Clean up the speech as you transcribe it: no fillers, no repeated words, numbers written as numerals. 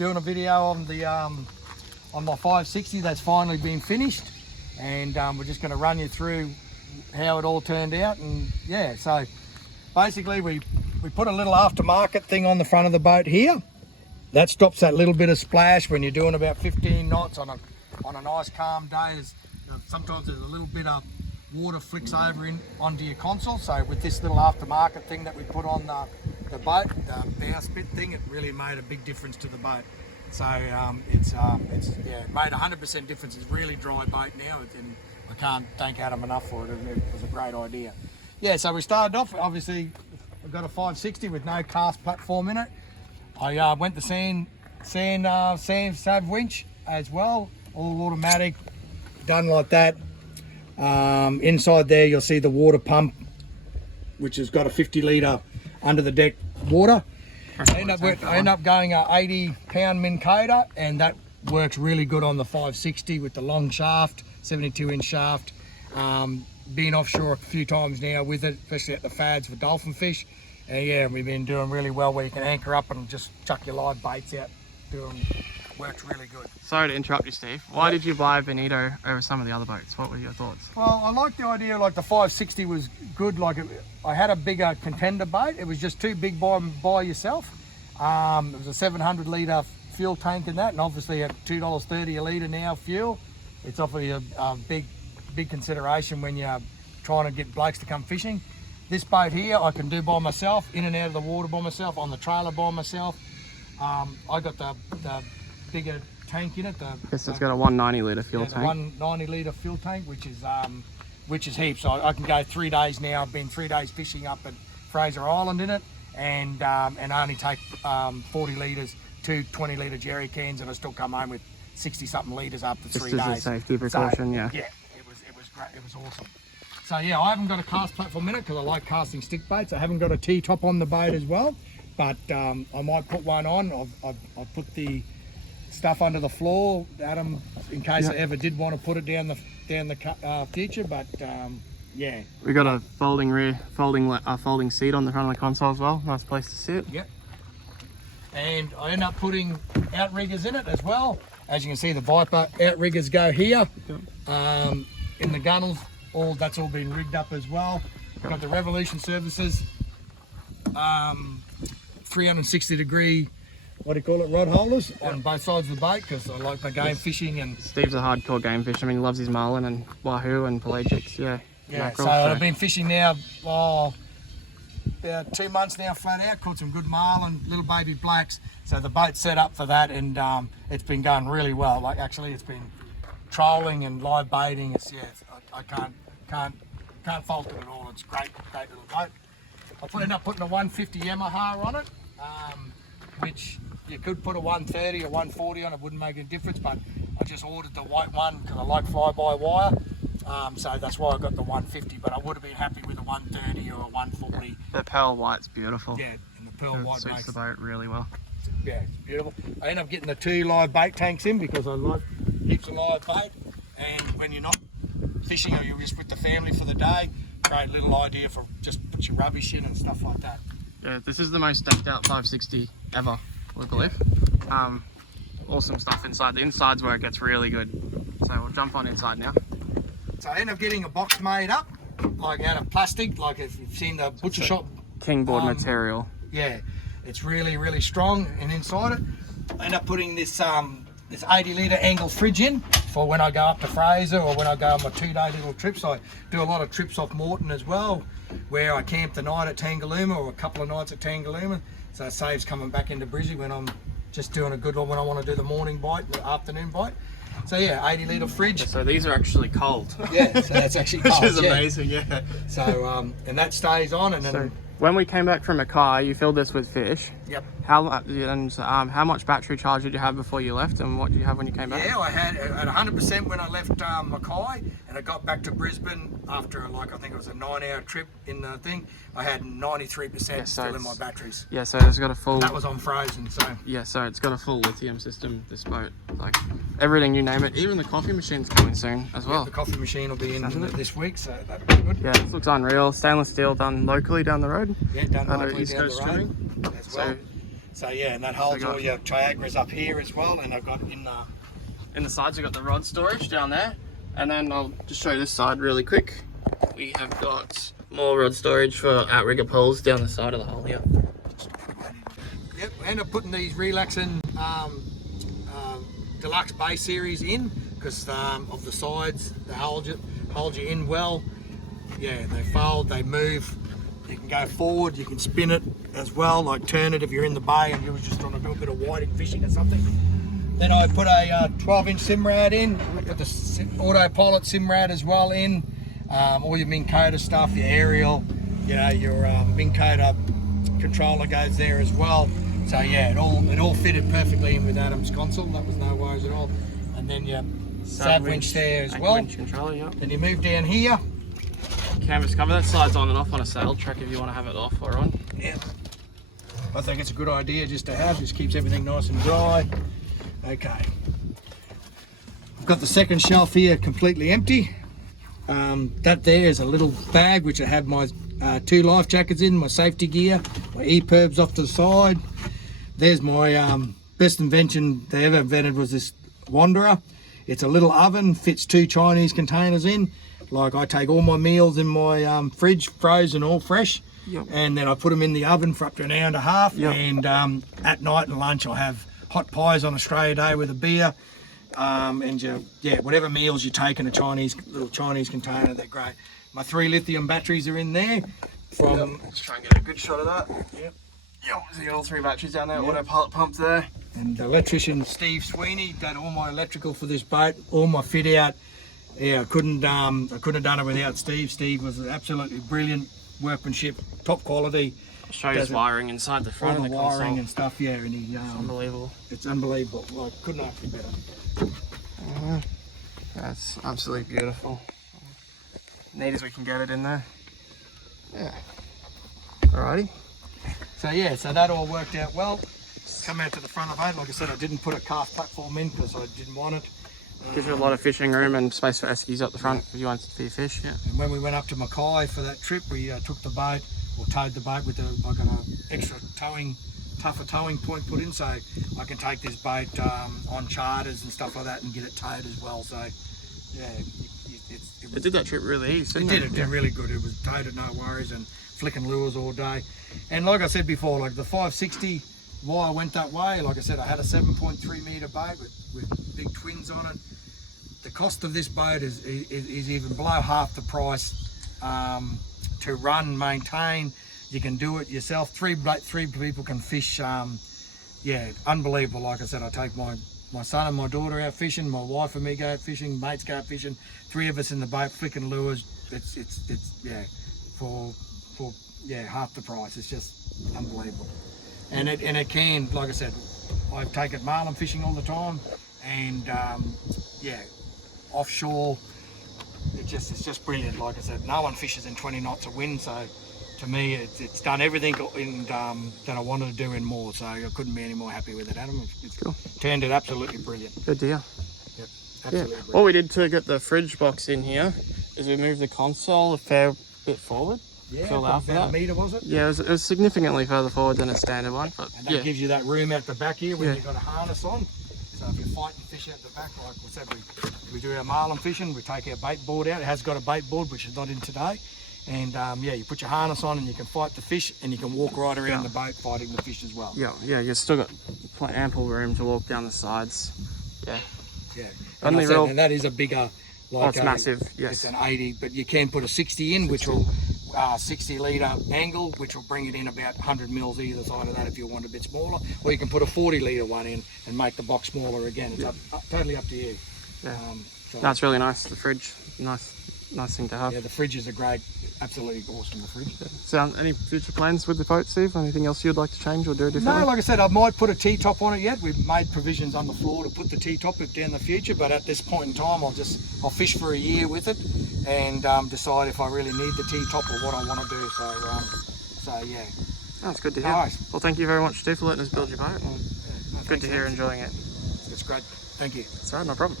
doing a video on the on my 560 that's finally been finished, and we're just going to run you through how it all turned out. And yeah, so basically we put a little aftermarket thing on the front of the boat here. That stops that little bit of splash when you're doing about 15 knots on a nice calm day. Sometimes there's a little bit of water flicks over onto your console. So with this little aftermarket thing that we put on the boat, the bowsprit thing, it really made a big difference to the boat. So it made 100% difference. It's a really dry boat now, and I can't thank Adam enough for it. It was a great idea. Yeah, so we started off, obviously we've got a 560 with no cast platform in it. I went the sand save winch as well, all automatic, done like that. Inside there you'll see the water pump, which has got a 50 litre under the deck water. I end up going a 80-pound Minn Kota, and that works really good on the 560 with the long shaft, 72-inch shaft. Been offshore a few times now with it, especially at the fads for dolphin fish. And yeah, we've been doing really well where you can anchor up and just chuck your live baits out. Works really good. Sorry to interrupt you, Steve. Why did you buy Bonito over some of the other boats? What were your thoughts? Well, I like the idea, like the 560 was good. Like I had a bigger contender boat. It was just too big by yourself. It was a 700 litre fuel tank in that, and obviously at $2.30 a litre now fuel, it's obviously a big consideration when you're trying to get blokes to come fishing. This boat here I can do by myself, in and out of the water by myself, on the trailer by myself. I got the bigger tank in it. Yes, it's got a 190 litre fuel tank. The 190 litre fuel tank, which is heaps. So I can go 3 days now. I've been 3 days fishing up at Fraser Island in it, and only take 40 litres, 2 20 litre jerry cans, and I still come home with 60 something litres after 3 days. Just as a safety precaution, yeah. Yeah, it was great. It was awesome. So yeah, I haven't got a cast platform in it because I like casting stick baits. I haven't got a T-top on the boat as well, but I might put one on. I've put the stuff under the floor, Adam, in case I ever did want to put it down the future. But yeah, we got a folding seat on the front of the console as well. Nice place to sit. Yep. And I end up putting outriggers in it as well. As you can see, the Viper outriggers go here. Yep. In the gunnels. That's all been rigged up as well. Got the Revolution Services 360 degree, what do you call it, rod holders on both sides of the boat, because I like my game fishing. And Steve's a hardcore game fisher. I mean, he loves his marlin and wahoo and pelagics. Yeah, mackerel, so I've been fishing now about 2 months now flat out. Caught some good marlin, little baby blacks. So the boat's set up for that, and it's been going really well. Like actually, it's been trolling and live baiting. I can't fault it at all. It's great little boat. I ended up putting a 150 Yamaha on it, which you could put a 130 or 140 on. It wouldn't make a difference, but I just ordered the white one because I like fly-by-wire. So that's why I got the 150, but I would have been happy with a 130 or a 140. The pearl white's beautiful. Yeah, and the pearl white suits the boat really well. Yeah, it's beautiful. I end up getting the 2 live bait tanks in because I like heaps of live bait, and when you're not fishing or you're just with the family for the day, great little idea for just put your rubbish in and stuff like that. Yeah, this is the most decked out 560 ever, we believe. Awesome stuff inside. The inside's where it gets really good. So we'll jump on inside now. So I end up getting a box made up, like out of plastic, like if you've seen the butcher shop. Kingboard material. Yeah, it's really, really strong, and inside it, I end up putting this 80 litre angle fridge in for when I go up to Fraser or when I go on my 2-day little trips. I do a lot of trips off Moreton as well, where I camp the night at Tangalooma or a couple of nights at Tangalooma. So it saves coming back into Brizzy when I'm just doing a good one, when I want to do the morning bite, the afternoon bite. So yeah, 80 litre fridge. So these are actually cold. Yeah, so that's actually cold. Which is amazing, yeah. So, and that stays on, and then... So when we came back from Mackay, you filled this with fish. Yep. How much battery charge did you have before you left, and what did you have when you came back? Yeah, I had at 100% when I left Mackay, and I got back to Brisbane after I think it was a 9-hour trip in the thing. I had 93% still in my batteries. Yeah, so it's got a full... That was on frozen, so... Yeah, so it's got a full lithium system, this boat. Like, everything, you name it. Even the coffee machine's coming soon as well. Yeah, the coffee machine will be in this week, so that'll be good. Yeah, this looks unreal. Stainless steel done locally down the road. Yeah, done locally down the road as well. So So yeah, and that holds all your triagras up here as well, and I've got in the sides we've got the rod storage down there, and then I'll just show you this side really quick. We have got more rod storage for outrigger poles down the side of the hull here. Yep, we end up putting these relaxing deluxe base series in because of the sides. They hold you in well. Yeah, they fold, they move. You can go forward, you can spin it as well, like turn it if you're in the bay and you were just trying to do a bit of whiting fishing or something. Then I put a 12-inch sim rad in, got the autopilot sim rad as well in, all your Minn Kota stuff, your aerial, you know, your Minn Kota controller goes there as well. So yeah, it all fitted perfectly in with Adam's console. That was no worries at all. And then your sav winch there as well. Controller, yep. Then you move down here. Canvas cover that slides on and off on a sail track if you want to have it off or on. Yeah, I think it's a good idea just to have. Just keeps everything nice and dry. Okay, I've got the second shelf here completely empty. That there is a little bag which I have my 2 life jackets in, my safety gear, my EPIRBs off to the side. There's my best invention they ever invented was this Wanderer. It's a little oven, fits 2 Chinese containers in. Like I take all my meals in my fridge, frozen, all fresh, yep. And then I put them in the oven for up to an hour and a half. Yep. And at night and lunch I have hot pies on Australia Day with a beer. And whatever meals you take in a little Chinese container, they're great. My 3 lithium batteries are in there. Let's try and get a good shot of that. Yep. Yep. So you got all 3 batteries down there. Yep. Autopilot pumps there. And the electrician Steve Sweeney did all my electrical for this boat, all my fit out. Yeah, I couldn't have done it without Steve. Steve was absolutely brilliant workmanship, top quality. I'll show you his wiring inside the front all of the wiring console. And stuff. Yeah, and he it's unbelievable. It's unbelievable. Like couldn't have been better. That's absolutely beautiful. Neat as we can get it in there. Yeah. Alrighty. So that all worked out well. Come out to the front of it. Like I said, I didn't put a cast platform in because I didn't want it. Gives you a lot of fishing room and space for eskies up the front if you want to your fish. Yeah. And when we went up to Mackay for that trip, we took the boat, or towed the boat with I got an extra tougher towing point put in, so I can take this boat on charters and stuff like that and get it towed as well. So yeah, it did that trip really easy. It did really good. It was towed at no worries and flicking lures all day. And like I said before, like the 560. Why I went that way, like I said, I had a 7.3 metre boat with big twins on it. The cost of this boat is even below half the price to run, maintain. You can do it yourself. Three people can fish. Yeah, unbelievable. Like I said, I take my son and my daughter out fishing. My wife and me go out fishing. Mates go out fishing. 3 of us in the boat flicking lures. It's yeah, for half the price. It's just unbelievable. And it can, like I said, I take it marlin fishing all the time, and offshore, it's just brilliant. Like I said, no one fishes in 20 knots of wind, so to me, it's done everything that I wanted to do and more. So I couldn't be any more happy with it, Adam. It's cool. Turned it absolutely brilliant. Good deal. Yep, absolutely. Yeah. What we did to get the fridge box in here is we moved the console a fair bit forward. Yeah, about a metre, was it? Yeah, it was significantly further forward than a standard one. But and that gives you that room out the back here when you've got a harness on. So if you're fighting fish out the back, like we said, we do our marlin fishing, we take our bait board out. It has got a bait board, which is not in today. And you put your harness on and you can fight the fish, and you can walk right around the boat fighting the fish as well. Yeah, you've still got ample room to walk down the sides. Yeah. And that is a bigger, it's massive, yes. It's an 80, but you can put a 60 in, which will 60 litre angle, which will bring it in about 100 mils either side of that if you want a bit smaller, or you can put a 40 litre one in and make the box smaller again. It's totally up to you. Yeah. That's really nice. The fridge, nice thing to have. Yeah, the fridges are great. Absolutely awesome, the fridge. Yeah. So any future plans with the boat, Steve? Anything else you'd like to change or do differently? No, like I said, I might put a T-top on it yet. We've made provisions on the floor to put the T-top down the future, but at this point in time, I'll fish for a year with it and decide if I really need the T-top or what I want to do. So yeah. That's good to hear. Nice. Well, thank you very much, Steve, for letting us build your boat. Good to hear, enjoying it. It's great. Thank you. That's all right, no problem.